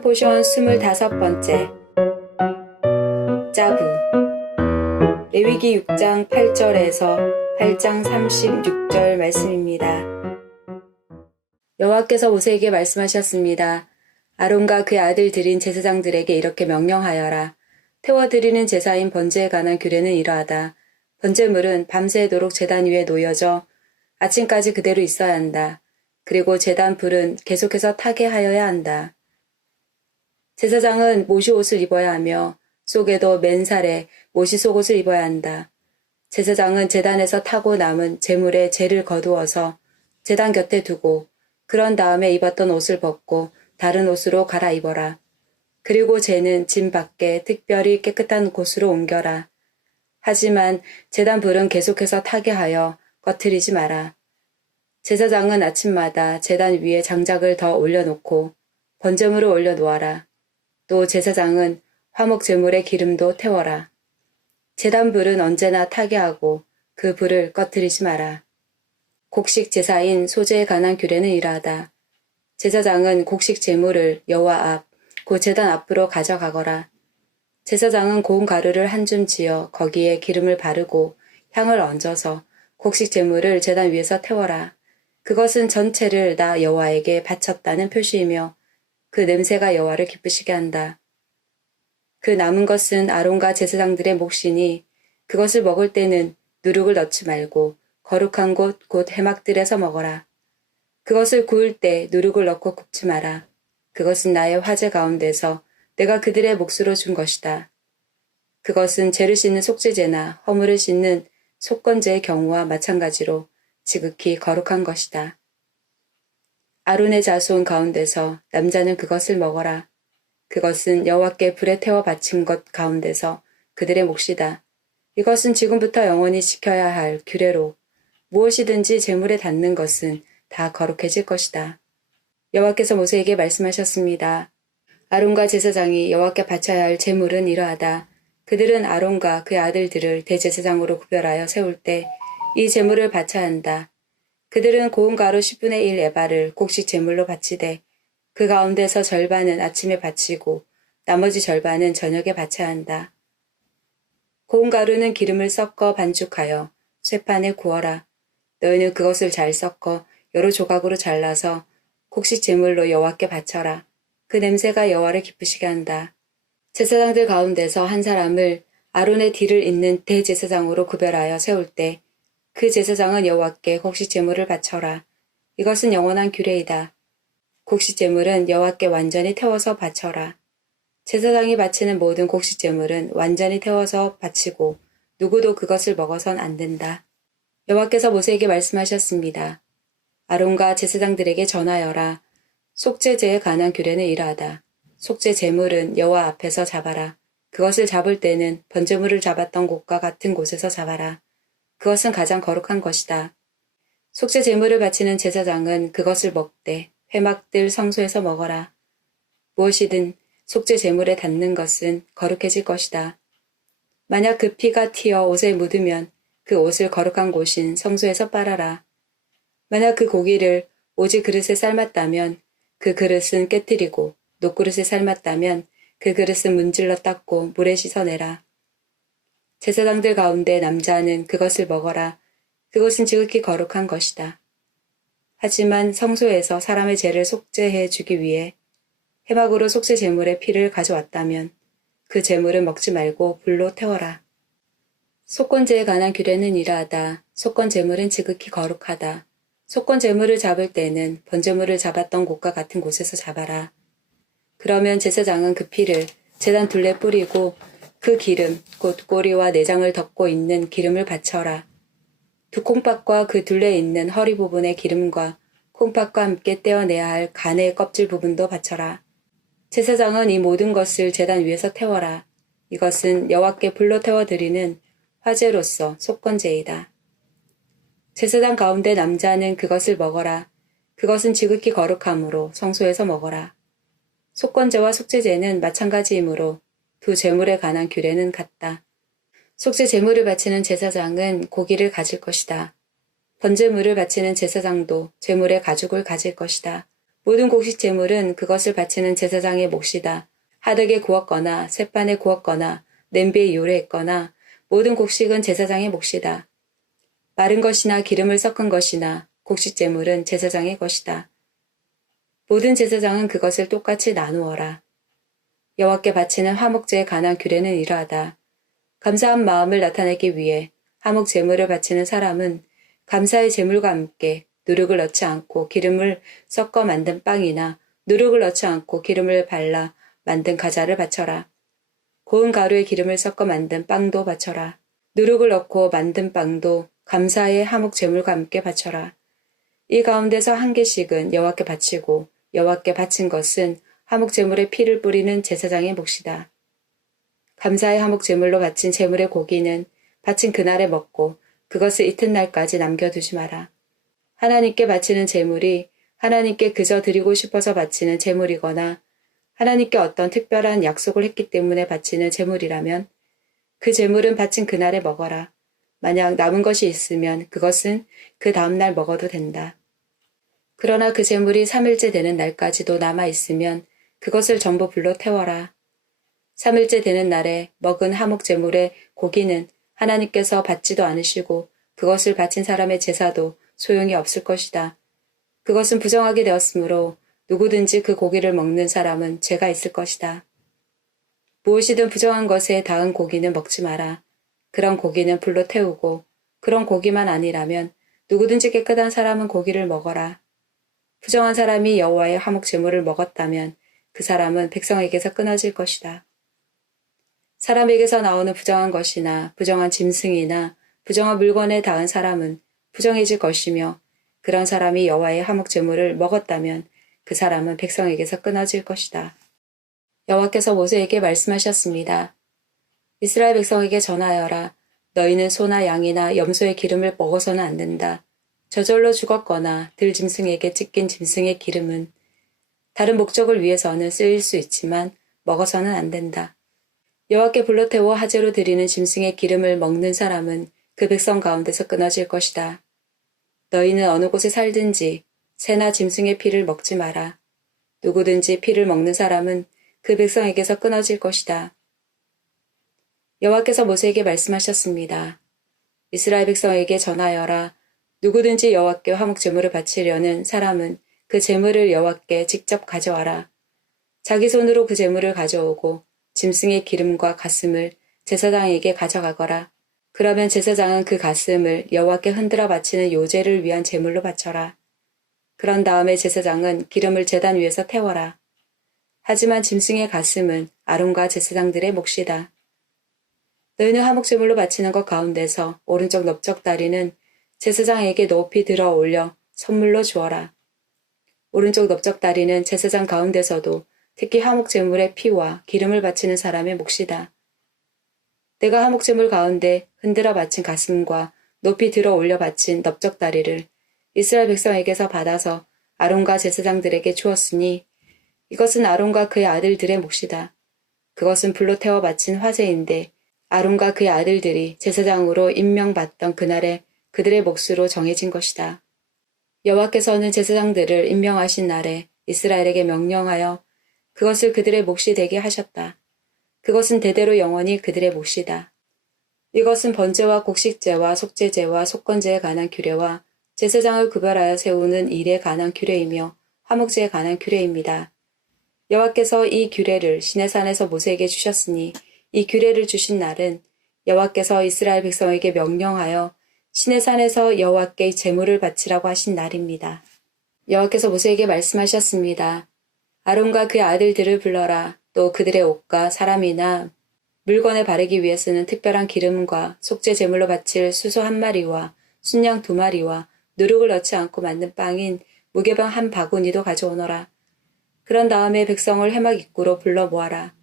시사 포션 25번째 짜부 레위기 6장 8절에서 8장 36절 말씀입니다. 여호와께서 모세에게 말씀하셨습니다. 아론과 그의 아들들인 제사장들에게 이렇게 명령하여라. 태워드리는 제사인 번제에 관한 규례는 이러하다. 번제물은 밤새도록 제단 위에 놓여져 아침까지 그대로 있어야 한다. 그리고 제단 불은 계속해서 타게 하여야 한다. 제사장은 모시 옷을 입어야 하며 속에도 맨살에 모시 속옷을 입어야 한다. 제사장은 제단에서 타고 남은 제물의 재를 거두어서 제단 곁에 두고 그런 다음에 입었던 옷을 벗고 다른 옷으로 갈아입어라. 그리고 재는 진 밖에 특별히 깨끗한 곳으로 옮겨라. 하지만 제단 불은 계속해서 타게 하여 꺼트리지 마라. 제사장은 아침마다 제단 위에 장작을 더 올려놓고 번제물을 올려놓아라. 또 제사장은 화목 제물에 기름도 태워라. 제단 불은 언제나 타게 하고 그 불을 꺼트리지 마라. 곡식 제사인 소제에 관한 규례는 이러하다. 제사장은 곡식 제물을 여호와 앞, 그 제단 앞으로 가져가거라. 제사장은 고운 가루를 한 줌 지어 거기에 기름을 바르고 향을 얹어서 곡식 제물을 제단 위에서 태워라. 그것은 전체를 나 여호와에게 바쳤다는 표시이며 그 냄새가 여호와를 기쁘시게 한다. 그 남은 것은 아론과 제사장들의 몫이니 그것을 먹을 때는 누룩을 넣지 말고 거룩한 곳 곧 회막들에서 먹어라. 그것을 구울 때 누룩을 넣고 굽지 마라. 그것은 나의 화제 가운데서 내가 그들의 몫으로 준 것이다. 그것은 죄를 씻는 속죄제나 허물을 씻는 속건제의 경우와 마찬가지로 지극히 거룩한 것이다. 아론의 자손 가운데서 남자는 그것을 먹어라. 그것은 여호와께 불에 태워 바친 것 가운데서 그들의 몫이다. 이것은 지금부터 영원히 지켜야 할 규례로 무엇이든지 제물에 닿는 것은 다 거룩해질 것이다. 여호와께서 모세에게 말씀하셨습니다. 아론과 제사장이 여호와께 바쳐야 할 제물은 이러하다. 그들은 아론과 그의 아들들을 대제사장으로 구별하여 세울 때 이 제물을 바쳐야 한다. 그들은 고운 가루 10분의 1 에바를 곡식 제물로 바치되 그 가운데서 절반은 아침에 바치고 나머지 절반은 저녁에 바쳐야 한다. 고운 가루는 기름을 섞어 반죽하여 쇠판에 구워라. 너희는 그것을 잘 섞어 여러 조각으로 잘라서 곡식 제물로 여호와께 바쳐라. 그 냄새가 여호와를 기쁘시게 한다. 제사장들 가운데서 한 사람을 아론의 뒤를 잇는 대제사장으로 구별하여 세울 때 그 제사장은 여호와께 곡식 제물을 바쳐라. 이것은 영원한 규례이다. 곡식 제물은 여호와께 완전히 태워서 바쳐라. 제사장이 바치는 모든 곡식 제물은 완전히 태워서 바치고 누구도 그것을 먹어선 안 된다. 여호와께서 모세에게 말씀하셨습니다. 아론과 제사장들에게 전하여라. 속죄제에 관한 규례는 이러하다. 속죄 제물은 여호와 앞에서 잡아라. 그것을 잡을 때는 번제물을 잡았던 곳과 같은 곳에서 잡아라. 그것은 가장 거룩한 것이다. 속죄 제물을 바치는 제사장은 그것을 먹되 회막들 성소에서 먹어라. 무엇이든 속죄 제물에 닿는 것은 거룩해질 것이다. 만약 그 피가 튀어 옷에 묻으면 그 옷을 거룩한 곳인 성소에서 빨아라. 만약 그 고기를 오지 그릇에 삶았다면 그 그릇은 깨뜨리고 녹그릇에 삶았다면 그 그릇은 문질러 닦고 물에 씻어내라. 제사장들 가운데 남자는 그것을 먹어라. 그것은 지극히 거룩한 것이다. 하지만 성소에서 사람의 죄를 속죄해 주기 위해 회막으로 속죄 제물의 피를 가져왔다면 그 제물은 먹지 말고 불로 태워라. 속건제에 관한 규례는 이러하다. 속건 제물은 지극히 거룩하다. 속건 제물을 잡을 때는 번제물을 잡았던 곳과 같은 곳에서 잡아라. 그러면 제사장은 그 피를 제단 둘레 뿌리고 그 기름, 곧 꼬리와 내장을 덮고 있는 기름을 바쳐라. 두 콩팥과 그 둘레에 있는 허리 부분의 기름과 콩팥과 함께 떼어내야 할 간의 껍질 부분도 바쳐라. 제사장은 이 모든 것을 제단 위에서 태워라. 이것은 여호와께 불로 태워드리는 화제로서 속건제이다. 제사장 가운데 남자는 그것을 먹어라. 그것은 지극히 거룩함으로 성소에서 먹어라. 속건제와 속죄제는 마찬가지이므로 두 제물에 관한 규례는 같다. 속죄 제물을 바치는 제사장은 고기를 가질 것이다. 번제물을 바치는 제사장도 제물의 가죽을 가질 것이다. 모든 곡식 제물은 그것을 바치는 제사장의 몫이다. 하덕에 구웠거나 쇠판에 구웠거나 냄비에 요리했거나 모든 곡식은 제사장의 몫이다. 마른 것이나 기름을 섞은 것이나 곡식 제물은 제사장의 것이다. 모든 제사장은 그것을 똑같이 나누어라. 여호와께 바치는 화목제에 관한 규례는 이러하다. 감사한 마음을 나타내기 위해 화목 제물을 바치는 사람은 감사의 제물과 함께 누룩을 넣지 않고 기름을 섞어 만든 빵이나 누룩을 넣지 않고 기름을 발라 만든 과자를 바쳐라. 고운 가루에 기름을 섞어 만든 빵도 바쳐라. 누룩을 넣고 만든 빵도 감사의 화목 제물과 함께 바쳐라. 이 가운데서 한 개씩은 여호와께 바치고 여호와께 바친 것은 화목 제물에 피를 뿌리는 제사장의 몫이다. 감사의 화목 제물로 바친 제물의 고기는 바친 그날에 먹고 그것을 이튿날까지 남겨두지 마라. 하나님께 바치는 제물이 하나님께 그저 드리고 싶어서 바치는 제물이거나 하나님께 어떤 특별한 약속을 했기 때문에 바치는 제물이라면 그 제물은 바친 그날에 먹어라. 만약 남은 것이 있으면 그것은 그 다음날 먹어도 된다. 그러나 그 제물이 3일째 되는 날까지도 남아있으면 그것을 전부 불로 태워라. 3일째 되는 날에 먹은 화목 제물의 고기는 하나님께서 받지도 않으시고 그것을 바친 사람의 제사도 소용이 없을 것이다. 그것은 부정하게 되었으므로 누구든지 그 고기를 먹는 사람은 죄가 있을 것이다. 무엇이든 부정한 것에 닿은 고기는 먹지 마라. 그런 고기는 불로 태우고 그런 고기만 아니라면 누구든지 깨끗한 사람은 고기를 먹어라. 부정한 사람이 여호와의 화목 제물을 먹었다면 그 사람은 백성에게서 끊어질 것이다. 사람에게서 나오는 부정한 것이나 부정한 짐승이나 부정한 물건에 닿은 사람은 부정해질 것이며 그런 사람이 여호와의 화목 제물을 먹었다면 그 사람은 백성에게서 끊어질 것이다. 여호와께서 모세에게 말씀하셨습니다. 이스라엘 백성에게 전하여라. 너희는 소나 양이나 염소의 기름을 먹어서는 안 된다. 저절로 죽었거나 들짐승에게 찢긴 짐승의 기름은 다른 목적을 위해서는 쓰일 수 있지만 먹어서는 안 된다. 여호와께 불로 태워 화제로 드리는 짐승의 기름을 먹는 사람은 그 백성 가운데서 끊어질 것이다. 너희는 어느 곳에 살든지 새나 짐승의 피를 먹지 마라. 누구든지 피를 먹는 사람은 그 백성에게서 끊어질 것이다. 여호와께서 모세에게 말씀하셨습니다. 이스라엘 백성에게 전하여라. 누구든지 여호와께 화목 제물을 바치려는 사람은 그 제물을 여호와께 직접 가져와라. 자기 손으로 그 제물을 가져오고 짐승의 기름과 가슴을 제사장에게 가져가거라. 그러면 제사장은 그 가슴을 여호와께 흔들어 바치는 요제를 위한 제물로 바쳐라. 그런 다음에 제사장은 기름을 제단 위에서 태워라. 하지만 짐승의 가슴은 아론과 제사장들의 몫이다. 너희는 화목 제물로 바치는 것 가운데서 오른쪽 넓적 다리는 제사장에게 높이 들어 올려 선물로 주어라. 오른쪽 넓적 다리는 제사장 가운데서도 특히 화목 제물의 피와 기름을 바치는 사람의 몫이다. 내가 화목 제물 가운데 흔들어 바친 가슴과 높이 들어 올려 바친 넓적 다리를 이스라엘 백성에게서 받아서 아론과 제사장들에게 주었으니 이것은 아론과 그의 아들들의 몫이다. 그것은 불로 태워 바친 화제인데 아론과 그의 아들들이 제사장으로 임명받던 그날에 그들의 몫으로 정해진 것이다. 여호와께서는 제사장들을 임명하신 날에 이스라엘에게 명령하여 그것을 그들의 몫이 되게 하셨다. 그것은 대대로 영원히 그들의 몫이다. 이것은 번제와 곡식제와 속죄제와 속건제에 관한 규례와 제사장을 구별하여 세우는 일에 관한 규례이며 화목제에 관한 규례입니다. 여호와께서 이 규례를 시내산에서 모세에게 주셨으니 이 규례를 주신 날은 여호와께서 이스라엘 백성에게 명령하여 시내산에서 여호와께 제물을 바치라고 하신 날입니다. 여호와께서 모세에게 말씀하셨습니다. 아론과 그의 아들들을 불러라. 또 그들의 옷과 사람이나 물건에 바르기 위해 쓰는 특별한 기름과 속죄 제물로 바칠 수소 1마리와 순양 2마리와 누룩을 넣지 않고 만든 빵인 무교병 1바구니도 가져오너라. 그런 다음에 백성을 회막 입구로 불러 모아라.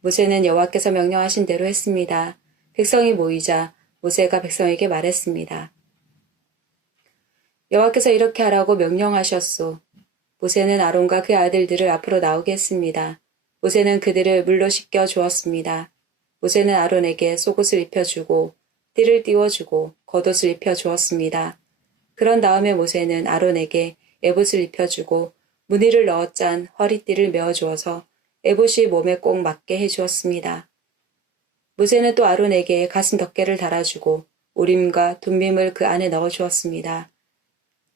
모세는 여호와께서 명령하신 대로 했습니다. 백성이 모이자 모세가 백성에게 말했습니다. 여호와께서 이렇게 하라고 명령하셨소. 모세는 아론과 그의 아들들을 앞으로 나오게 했습니다. 모세는 그들을 물로 씻겨 주었습니다. 모세는 아론에게 속옷을 입혀주고 띠를 띄워주고 겉옷을 입혀 주었습니다. 그런 다음에 모세는 아론에게 에봇을 입혀주고 무늬를 넣어 짠 허리띠를 메어주어서 에봇이 몸에 꼭 맞게 해주었습니다. 모세는 또 아론에게 가슴 덮개를 달아주고 우림과 둠밈을 그 안에 넣어주었습니다.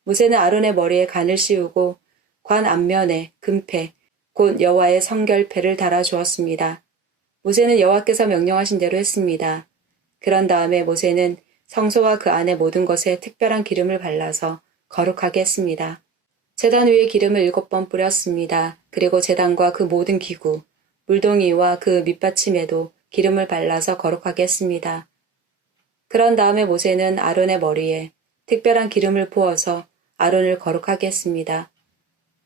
모세는 아론의 머리에 간을 씌우고 관 앞면에 금패, 곧 여호와의 성결패를 달아주었습니다. 모세는 여호와께서 명령하신 대로 했습니다. 그런 다음에 모세는 성소와 그 안의 모든 것에 특별한 기름을 발라서 거룩하게 했습니다. 제단 위에 기름을 7번 뿌렸습니다. 그리고 제단과 그 모든 기구, 물동이와 그 밑받침에도 기름을 발라서 거룩하게 했습니다. 그런 다음에 모세는 아론의 머리에 특별한 기름을 부어서 아론을 거룩하게 했습니다.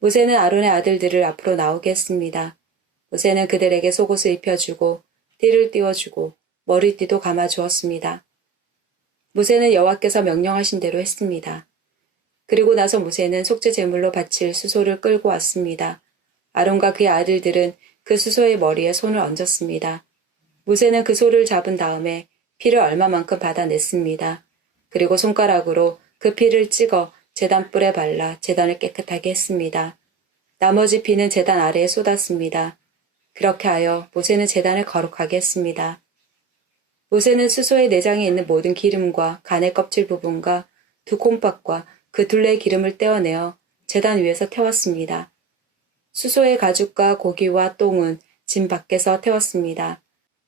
모세는 아론의 아들들을 앞으로 나오게 했습니다. 모세는 그들에게 속옷을 입혀주고 띠를 띄워주고 머리띠도 감아주었습니다. 모세는 여호와께서 명령하신 대로 했습니다. 그리고 나서 모세는 속죄 제물로 바칠 수소를 끌고 왔습니다. 아론과 그의 아들들은 그 수소의 머리에 손을 얹었습니다. 모세는 그 소를 잡은 다음에 피를 얼마만큼 받아냈습니다. 그리고 손가락으로 그 피를 찍어 제단 뿔에 발라 제단을 깨끗하게 했습니다. 나머지 피는 제단 아래에 쏟았습니다. 그렇게 하여 모세는 제단을 거룩하게 했습니다. 모세는 수소의 내장에 있는 모든 기름과 간의 껍질 부분과 두 콩팥과 그 둘레의 기름을 떼어내어 제단 위에서 태웠습니다. 수소의 가죽과 고기와 똥은 진 밖에서 태웠습니다.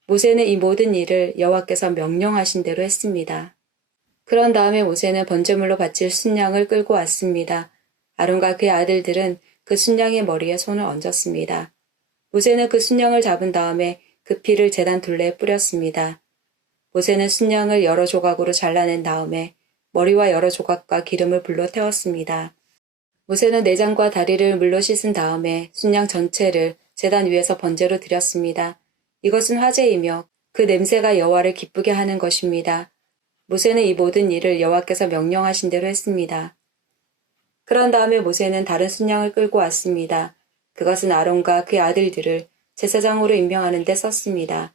모세는 이 모든 일을 여호와께서 명령하신 대로 했습니다. 그런 다음에 모세는 번제물로 바칠 순양을 끌고 왔습니다. 아론과 그의 아들들은 그 순양의 머리에 손을 얹었습니다. 모세는 그 순양을 잡은 다음에 그 피를 제단 둘레에 뿌렸습니다. 모세는 순양을 여러 조각으로 잘라낸 다음에 머리와 여러 조각과 기름을 불로 태웠습니다. 모세는 내장과 다리를 물로 씻은 다음에 순양 전체를 제단 위에서 번제로 드렸습니다. 이것은 화제이며 그 냄새가 여호와를 기쁘게 하는 것입니다. 모세는 이 모든 일을 여호와께서 명령하신 대로 했습니다. 그런 다음에 모세는 다른 순양을 끌고 왔습니다. 그것은 아론과 그의 아들들을 제사장으로 임명하는 데 썼습니다.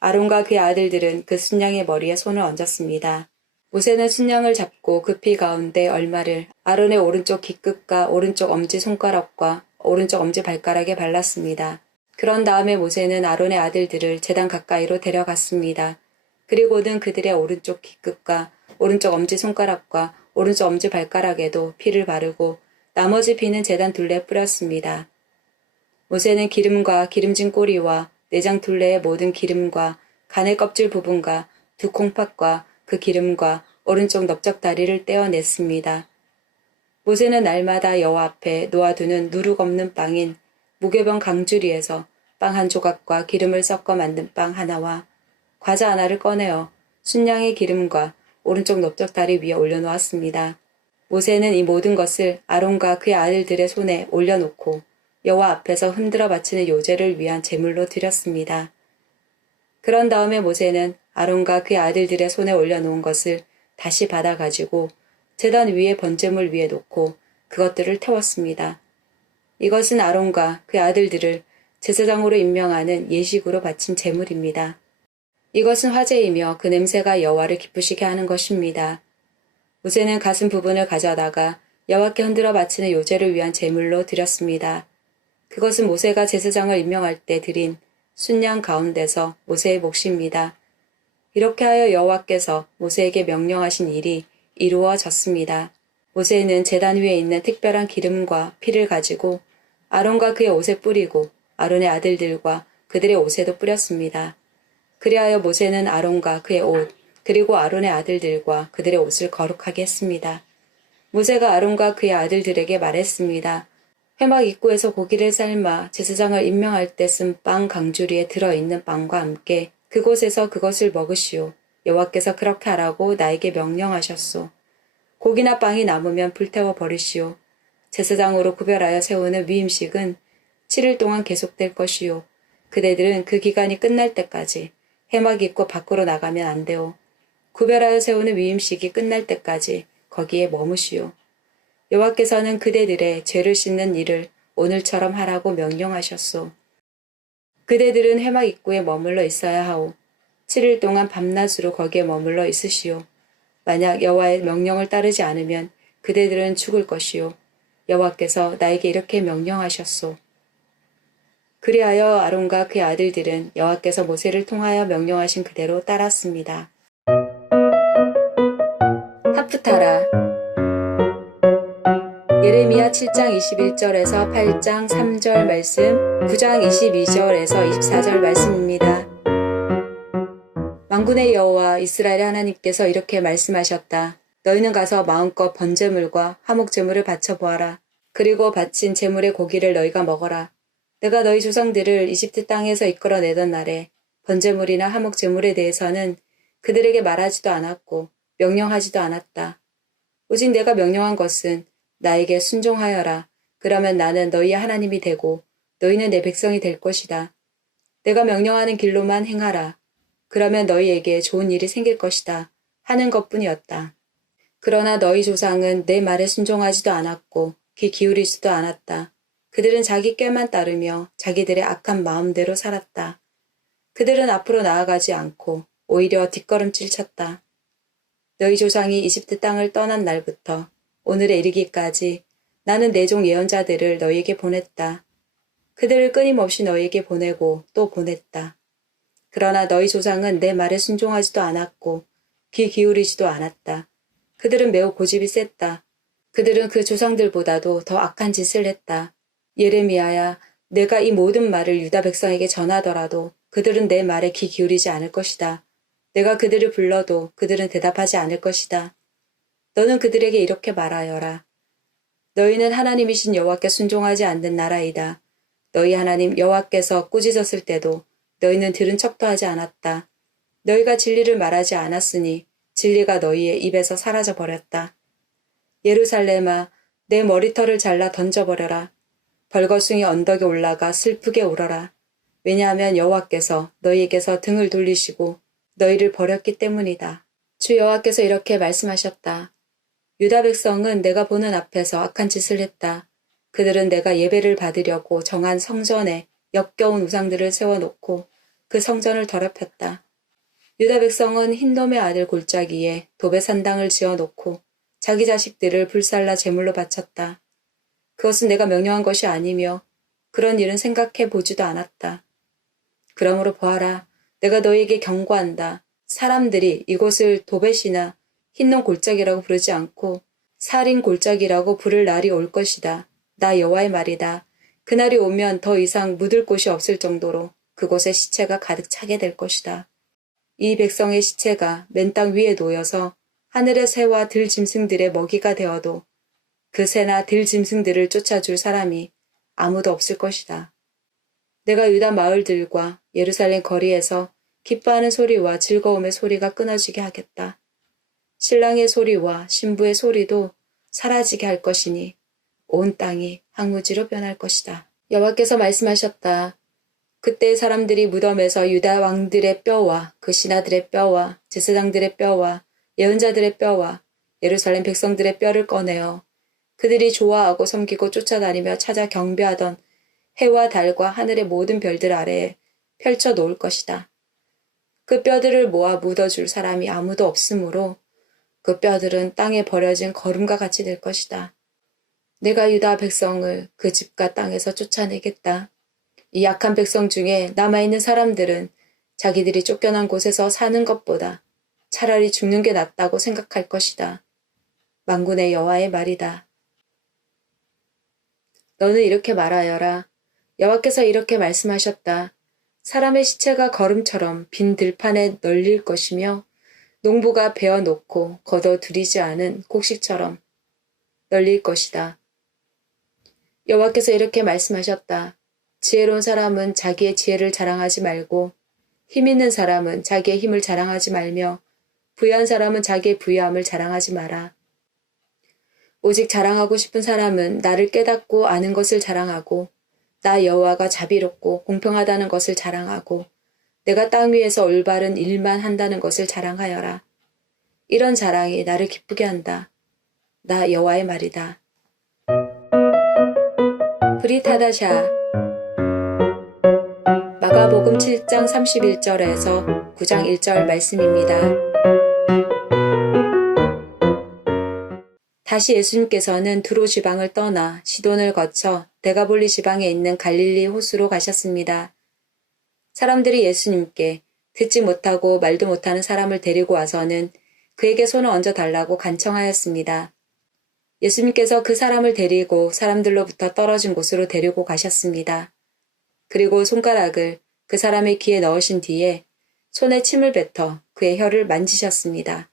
아론과 그의 아들들은 그 순양의 머리에 손을 얹었습니다. 모세는 순양을 잡고 그 피 가운데 얼마를 아론의 오른쪽 귀끝과 오른쪽 엄지손가락과 오른쪽 엄지발가락에 발랐습니다. 그런 다음에 모세는 아론의 아들들을 제단 가까이로 데려갔습니다. 그리고는 그들의 오른쪽 귀끝과 오른쪽 엄지손가락과 오른쪽 엄지발가락에도 피를 바르고 나머지 피는 제단 둘레에 뿌렸습니다. 모세는 기름과 기름진 꼬리와 내장 둘레의 모든 기름과 간의 껍질 부분과 두 콩팥과 그 기름과 오른쪽 넓적 다리를 떼어냈습니다. 모세는 날마다 여호와 앞에 놓아두는 누룩 없는 빵인 무교병 강주리에서 빵 한 조각과 기름을 섞어 만든 빵 하나와 과자 하나를 꺼내어 순양의 기름과 오른쪽 넓적 다리 위에 올려놓았습니다. 모세는 이 모든 것을 아론과 그의 아들들의 손에 올려놓고 여호와 앞에서 흔들어 바치는 요제를 위한 제물로 드렸습니다. 그런 다음에 모세는 아론과 그의 아들들의 손에 올려놓은 것을 다시 받아가지고 제단 위에 번제물 위에 놓고 그것들을 태웠습니다. 이것은 아론과 그의 아들들을 제사장으로 임명하는 예식으로 바친 제물입니다. 이것은 화제이며 그 냄새가 여호와를 기쁘시게 하는 것입니다. 모세는 가슴 부분을 가져다가 여호와께 흔들어 바치는 요제를 위한 제물로 드렸습니다. 그것은 모세가 제사장을 임명할 때 드린 순양 가운데서 모세의 몫입니다. 이렇게 하여 여호와께서 모세에게 명령하신 일이 이루어졌습니다. 모세는 제단 위에 있는 특별한 기름과 피를 가지고 아론과 그의 옷에 뿌리고 아론의 아들들과 그들의 옷에도 뿌렸습니다. 그리하여 모세는 아론과 그의 옷 그리고 아론의 아들들과 그들의 옷을 거룩하게 했습니다. 모세가 아론과 그의 아들들에게 말했습니다. 회막 입구에서 고기를 삶아 제사장을 임명할 때 쓴 빵 강주리에 들어있는 빵과 함께 그곳에서 그것을 먹으시오. 여호와께서 그렇게 하라고 나에게 명령하셨소. 고기나 빵이 남으면 불태워 버리시오. 제사장으로 구별하여 세우는 위임식은 7일 동안 계속될 것이요. 그대들은 그 기간이 끝날 때까지 회막 입구 밖으로 나가면 안 돼요. 구별하여 세우는 위임식이 끝날 때까지 거기에 머무시오. 여호와께서는 그대들의 죄를 씻는 일을 오늘처럼 하라고 명령하셨소. 그대들은 회막 입구에 머물러 있어야 하오. 7일 동안 밤낮으로 거기에 머물러 있으시오. 만약 여호와의 명령을 따르지 않으면 그대들은 죽을 것이요. 여호와께서 나에게 이렇게 명령하셨소. 그리하여 아론과 그의 아들들은 여호와께서 모세를 통하여 명령하신 그대로 따랐습니다. 하프타라. 예레미야 7장 21절에서 8장 3절 말씀, 9장 22절에서 24절 말씀입니다. 만군의 여호와 이스라엘의 하나님께서 이렇게 말씀하셨다. 너희는 가서 마음껏 번제물과 화목제물을 바쳐보아라. 그리고 바친 제물의 고기를 너희가 먹어라. 내가 너희 조상들을 이집트 땅에서 이끌어내던 날에 번제물이나 화목제물에 대해서는 그들에게 말하지도 않았고 명령하지도 않았다. 오직 내가 명령한 것은 나에게 순종하여라. 그러면 나는 너희의 하나님이 되고 너희는 내 백성이 될 것이다. 내가 명령하는 길로만 행하라. 그러면 너희에게 좋은 일이 생길 것이다. 하는 것뿐이었다. 그러나 너희 조상은 내 말에 순종하지도 않았고 귀 기울이지도 않았다. 그들은 자기 꾀만 따르며 자기들의 악한 마음대로 살았다. 그들은 앞으로 나아가지 않고 오히려 뒷걸음질 쳤다. 너희 조상이 이집트 땅을 떠난 날부터 오늘에 이르기까지 나는 내 종 예언자들을 너희에게 보냈다. 그들을 끊임없이 너희에게 보내고 또 보냈다. 그러나 너희 조상은 내 말에 순종하지도 않았고 귀 기울이지도 않았다. 그들은 매우 고집이 셌다. 그들은 그 조상들보다도 더 악한 짓을 했다. 예레미야야, 내가 이 모든 말을 유다 백성에게 전하더라도 그들은 내 말에 귀 기울이지 않을 것이다. 내가 그들을 불러도 그들은 대답하지 않을 것이다. 너는 그들에게 이렇게 말하여라. 너희는 하나님이신 여호와께 순종하지 않는 나라이다. 너희 하나님 여호와께서 꾸짖었을 때도 너희는 들은 척도 하지 않았다. 너희가 진리를 말하지 않았으니 진리가 너희의 입에서 사라져 버렸다. 예루살렘아, 내 머리털을 잘라 던져버려라. 벌거숭이 언덕에 올라가 슬프게 울어라. 왜냐하면 여호와께서 너희에게서 등을 돌리시고 너희를 버렸기 때문이다. 주 여호와께서 이렇게 말씀하셨다. 유다 백성은 내가 보는 앞에서 악한 짓을 했다. 그들은 내가 예배를 받으려고 정한 성전에 역겨운 우상들을 세워놓고 그 성전을 더럽혔다. 유다 백성은 흰돔의 아들 골짜기에 도배산당을 지어놓고 자기 자식들을 불살라 제물로 바쳤다. 그것은 내가 명령한 것이 아니며 그런 일은 생각해 보지도 않았다. 그러므로 보아라. 내가 너희에게 경고한다. 사람들이 이곳을 도벳이나 흰놈 골짜기라고 부르지 않고 살인 골짜기라고 부를 날이 올 것이다. 나 여호와의 말이다. 그날이 오면 더 이상 묻을 곳이 없을 정도로 그곳에 시체가 가득 차게 될 것이다. 이 백성의 시체가 맨 땅 위에 놓여서 하늘의 새와 들짐승들의 먹이가 되어도 그 새나 들짐승들을 쫓아줄 사람이 아무도 없을 것이다. 내가 유다 마을들과 예루살렘 거리에서 기뻐하는 소리와 즐거움의 소리가 끊어지게 하겠다. 신랑의 소리와 신부의 소리도 사라지게 할 것이니 온 땅이 황무지로 변할 것이다. 여호와께서 말씀하셨다. 그때 사람들이 무덤에서 유다 왕들의 뼈와 그 신하들의 뼈와 제사장들의 뼈와 예언자들의 뼈와 예루살렘 백성들의 뼈를 꺼내어 그들이 좋아하고 섬기고 쫓아다니며 찾아 경배하던 해와 달과 하늘의 모든 별들 아래에 펼쳐 놓을 것이다. 그 뼈들을 모아 묻어줄 사람이 아무도 없으므로 그 뼈들은 땅에 버려진 거름과 같이 될 것이다. 내가 유다 백성을 그 집과 땅에서 쫓아내겠다. 이 약한 백성 중에 남아있는 사람들은 자기들이 쫓겨난 곳에서 사는 것보다 차라리 죽는 게 낫다고 생각할 것이다. 만군의 여호와의 말이다. 너는 이렇게 말하여라. 여호와께서 이렇게 말씀하셨다. 사람의 시체가 거름처럼 빈 들판에 널릴 것이며 농부가 베어놓고 걷어들이지 않은 곡식처럼 널릴 것이다. 여호와께서 이렇게 말씀하셨다. 지혜로운 사람은 자기의 지혜를 자랑하지 말고 힘 있는 사람은 자기의 힘을 자랑하지 말며 부유한 사람은 자기의 부유함을 자랑하지 마라. 오직 자랑하고 싶은 사람은 나를 깨닫고 아는 것을 자랑하고 나 여호와가 자비롭고 공평하다는 것을 자랑하고 내가 땅 위에서 올바른 일만 한다는 것을 자랑하여라. 이런 자랑이 나를 기쁘게 한다. 나 여호와의 말이다. 브릿하다샤. 마가복음 7장 31절에서 9장 1절 말씀입니다. 다시 예수님께서는 두로 지방을 떠나 시돈을 거쳐 데가볼리 지방에 있는 갈릴리 호수로 가셨습니다. 사람들이 예수님께 듣지 못하고 말도 못하는 사람을 데리고 와서는 그에게 손을 얹어 달라고 간청하였습니다. 예수님께서 그 사람을 데리고 사람들로부터 떨어진 곳으로 데리고 가셨습니다. 그리고 손가락을 그 사람의 귀에 넣으신 뒤에 손에 침을 뱉어 그의 혀를 만지셨습니다.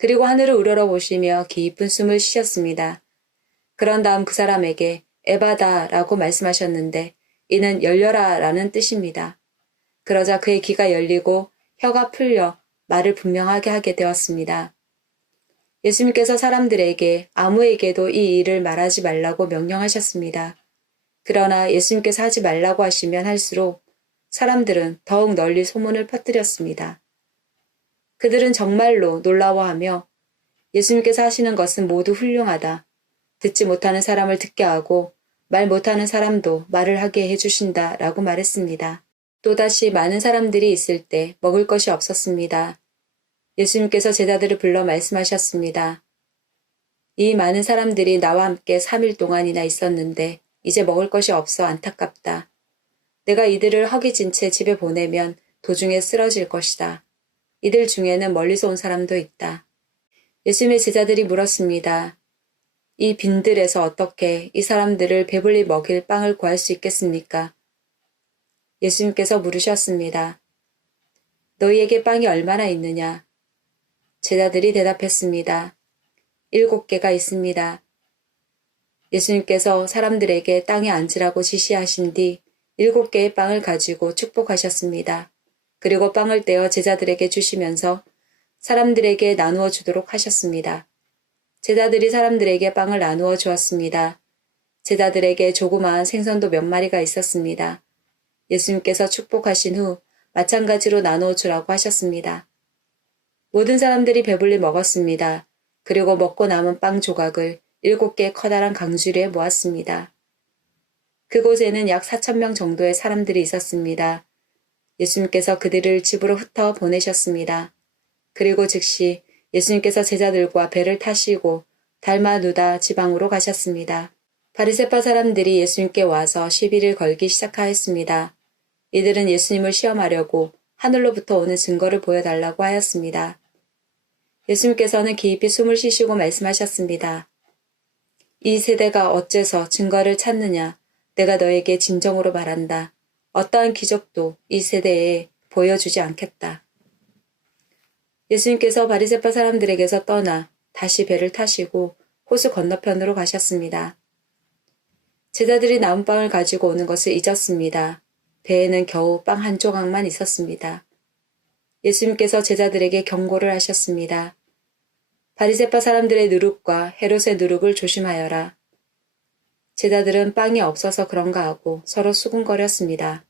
그리고 하늘을 우러러보시며 깊은 숨을 쉬셨습니다. 그런 다음 그 사람에게 에바다라고 말씀하셨는데 이는 열려라 라는 뜻입니다. 그러자 그의 귀가 열리고 혀가 풀려 말을 분명하게 하게 되었습니다. 예수님께서 사람들에게 아무에게도 이 일을 말하지 말라고 명령하셨습니다. 그러나 예수님께서 하지 말라고 하시면 할수록 사람들은 더욱 널리 소문을 퍼뜨렸습니다. 그들은 정말로 놀라워하며 예수님께서 하시는 것은 모두 훌륭하다. 듣지 못하는 사람을 듣게 하고 말 못하는 사람도 말을 하게 해주신다 라고 말했습니다. 또다시 많은 사람들이 있을 때 먹을 것이 없었습니다. 예수님께서 제자들을 불러 말씀하셨습니다. 이 많은 사람들이 나와 함께 3일 동안이나 있었는데 이제 먹을 것이 없어 안타깝다. 내가 이들을 허기진 채 집에 보내면 도중에 쓰러질 것이다. 이들 중에는 멀리서 온 사람도 있다. 예수님의 제자들이 물었습니다. 이 빈들에서 어떻게 이 사람들을 배불리 먹일 빵을 구할 수 있겠습니까? 예수님께서 물으셨습니다. 너희에게 빵이 얼마나 있느냐? 제자들이 대답했습니다. 7개가 있습니다. 예수님께서 사람들에게 땅에 앉으라고 지시하신 뒤 7개의 빵을 가지고 축복하셨습니다. 그리고 빵을 떼어 제자들에게 주시면서 사람들에게 나누어 주도록 하셨습니다. 제자들이 사람들에게 빵을 나누어 주었습니다. 제자들에게 조그마한 생선도 몇 마리가 있었습니다. 예수님께서 축복하신 후 마찬가지로 나누어 주라고 하셨습니다. 모든 사람들이 배불리 먹었습니다. 그리고 먹고 남은 빵 조각을 7개의 커다란 강주리에 모았습니다. 그곳에는 약 4,000명 정도의 사람들이 있었습니다. 예수님께서 그들을 집으로 흩어 보내셨습니다. 그리고 즉시 예수님께서 제자들과 배를 타시고 달마누다 지방으로 가셨습니다. 바리새파 사람들이 예수님께 와서 시비를 걸기 시작하였습니다. 이들은 예수님을 시험하려고 하늘로부터 오는 증거를 보여달라고 하였습니다. 예수님께서는 깊이 숨을 쉬시고 말씀하셨습니다. 이 세대가 어째서 증거를 찾느냐? 내가 너에게 진정으로 말한다. 어떠한 기적도 이 세대에 보여주지 않겠다. 예수님께서 바리새파 사람들에게서 떠나 다시 배를 타시고 호수 건너편으로 가셨습니다. 제자들이 남은 빵을 가지고 오는 것을 잊었습니다. 배에는 겨우 빵 한 조각만 있었습니다. 예수님께서 제자들에게 경고를 하셨습니다. 바리새파 사람들의 누룩과 헤롯의 누룩을 조심하여라. 제자들은 빵이 없어서 그런가 하고 서로 수군거렸습니다.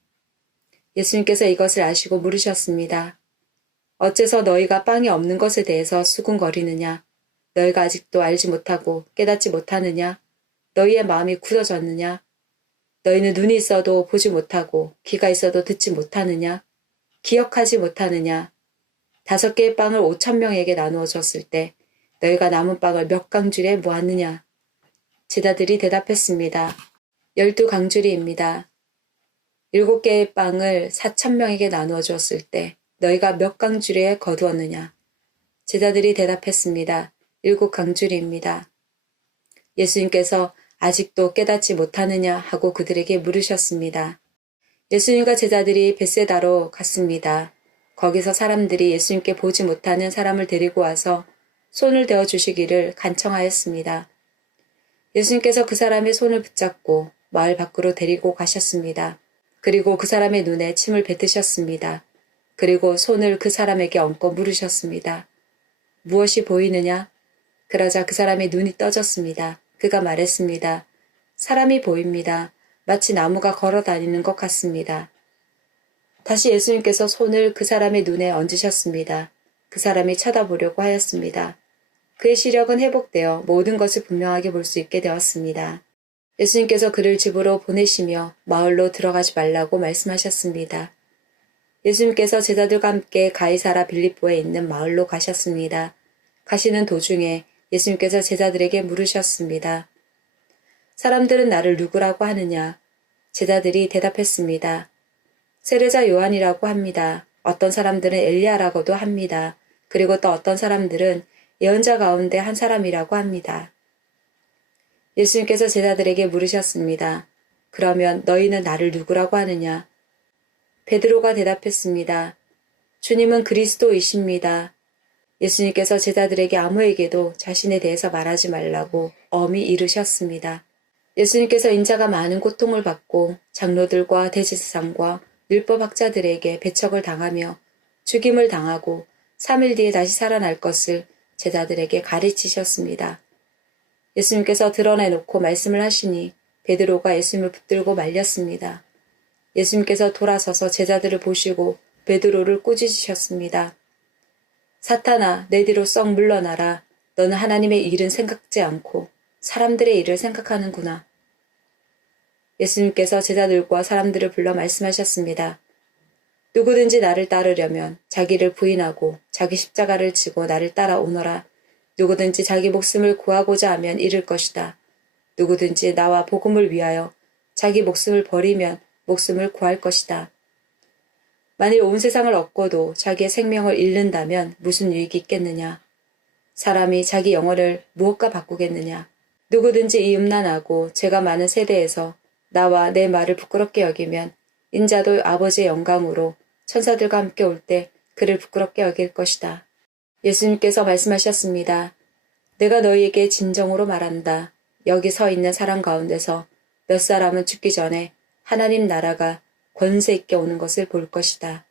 예수님께서 이것을 아시고 물으셨습니다. 어째서 너희가 빵이 없는 것에 대해서 수군거리느냐? 너희가 아직도 알지 못하고 깨닫지 못하느냐? 너희의 마음이 굳어졌느냐? 너희는 눈이 있어도 보지 못하고 귀가 있어도 듣지 못하느냐? 기억하지 못하느냐? 5개의 빵을 5,000명에게 나누어 줬을 때 너희가 남은 빵을 몇 강줄에 모았느냐? 제자들이 대답했습니다. 12강줄이입니다. 7개의 빵을 4,000명에게 나누어 주었을 때 너희가 몇 강줄에 거두었느냐? 제자들이 대답했습니다. 7강줄이입니다. 예수님께서 아직도 깨닫지 못하느냐 하고 그들에게 물으셨습니다. 예수님과 제자들이 벳세다로 갔습니다. 거기서 사람들이 예수님께 보지 못하는 사람을 데리고 와서 손을 대어 주시기를 간청하였습니다. 예수님께서 그 사람의 손을 붙잡고 마을 밖으로 데리고 가셨습니다. 그리고 그 사람의 눈에 침을 뱉으셨습니다. 그리고 손을 그 사람에게 얹고 물으셨습니다. 무엇이 보이느냐? 그러자 그 사람의 눈이 떠졌습니다. 그가 말했습니다. 사람이 보입니다. 마치 나무가 걸어 다니는 것 같습니다. 다시 예수님께서 손을 그 사람의 눈에 얹으셨습니다. 그 사람이 쳐다보려고 하였습니다. 그의 시력은 회복되어 모든 것을 분명하게 볼 수 있게 되었습니다. 예수님께서 그를 집으로 보내시며 마을로 들어가지 말라고 말씀하셨습니다. 예수님께서 제자들과 함께 가이사라 빌립보에 있는 마을로 가셨습니다. 가시는 도중에 예수님께서 제자들에게 물으셨습니다. 사람들은 나를 누구라고 하느냐? 제자들이 대답했습니다. 세례자 요한이라고 합니다. 어떤 사람들은 엘리야라고도 합니다. 그리고 또 어떤 사람들은 예언자 가운데 한 사람이라고 합니다. 예수님께서 제자들에게 물으셨습니다. 그러면 너희는 나를 누구라고 하느냐? 베드로가 대답했습니다. 주님은 그리스도이십니다. 예수님께서 제자들에게 아무에게도 자신에 대해서 말하지 말라고 엄히 이르셨습니다. 예수님께서 인자가 많은 고통을 받고 장로들과 대제사장과 율법학자들에게 배척을 당하며 죽임을 당하고 3일 뒤에 다시 살아날 것을 제자들에게 가르치셨습니다. 예수님께서 드러내놓고 말씀을 하시니 베드로가 예수님을 붙들고 말렸습니다. 예수님께서 돌아서서 제자들을 보시고 베드로를 꾸짖으셨습니다. 사탄아, 내 뒤로 썩 물러나라. 너는 하나님의 일은 생각지 않고 사람들의 일을 생각하는구나. 예수님께서 제자들과 사람들을 불러 말씀하셨습니다. 누구든지 나를 따르려면 자기를 부인하고 자기 십자가를 지고 나를 따라오너라. 누구든지 자기 목숨을 구하고자 하면 잃을 것이다. 누구든지 나와 복음을 위하여 자기 목숨을 버리면 목숨을 구할 것이다. 만일 온 세상을 얻고도 자기의 생명을 잃는다면 무슨 유익이 있겠느냐? 사람이 자기 영혼을 무엇과 바꾸겠느냐? 누구든지 이 음란하고 죄가 많은 세대에서 나와 내 말을 부끄럽게 여기면 인자도 아버지의 영광으로 천사들과 함께 올 때 그를 부끄럽게 여길 것이다. 예수님께서 말씀하셨습니다. 내가 너희에게 진정으로 말한다. 여기 서 있는 사람 가운데서 몇 사람은 죽기 전에 하나님 나라가 권세 있게 오는 것을 볼 것이다.